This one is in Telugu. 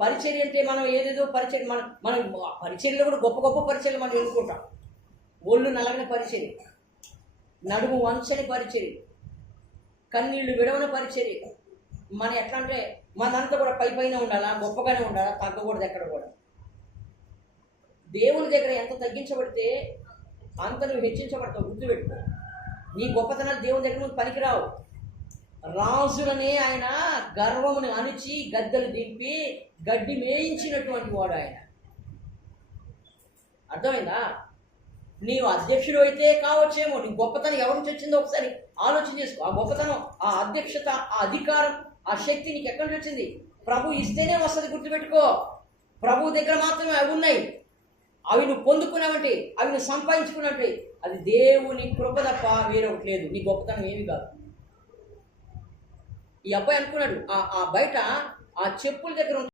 పరిచర్య అంటే మనం ఏదేదో పరిచర్య, మన పరిచర్యలో కూడా గొప్ప గొప్ప పరిచర్యలు మనం ఎన్నుకుంటాం. ఒళ్ళు నలగని పరిచర్య, నడుము వంచని పరిచర్య, కన్నీళ్లు విడవని పరిచర్య. మన ఎట్లా అంటే మనంతా కూడా పైన ఉండాలా, గొప్పగానే ఉండాలా, తగ్గకూడదు ఎక్కడ కూడా. దేవుని దగ్గర ఎంత తగ్గించబడితే అంత నువ్వు హెచ్చించబడతావు. గుర్తుపెట్టుకో, నీ గొప్పతనాలు దేవుని దగ్గర నువ్వు పనికిరావు. రాజులనే ఆయన గర్వముని అణిచి గద్దెలు దింపి గడ్డి మేయించినటువంటి వాడు ఆయన. అర్థమైందా? నీవు అధ్యక్షుడు అయితే కావచ్చేమో, నీ గొప్పతనం ఎవరి నుంచి వచ్చిందో ఒకసారి ఆలోచన చేసుకో. ఆ గొప్పతనం, ఆ అధ్యక్షత, ఆ అధికారం, ఆ శక్తి నీకు ఎక్కడి నుంచి వచ్చింది? ప్రభు ఇస్తేనే వస్తుంది. గుర్తుపెట్టుకో, ప్రభు దగ్గర మాత్రమే అవి ఉన్నాయి. అవి నువ్వు పొందుకున్నావంటే, అవి నువ్వు సంపాదించుకున్నట్టే, అది దేవుని కృప తప్ప వేరొకటి లేదు. నీ గొప్పతనం ఏమి కాదు. ఈ అబ్బాయి అనుకున్నాడు, ఆ బయట ఆ చెప్పుల దగ్గర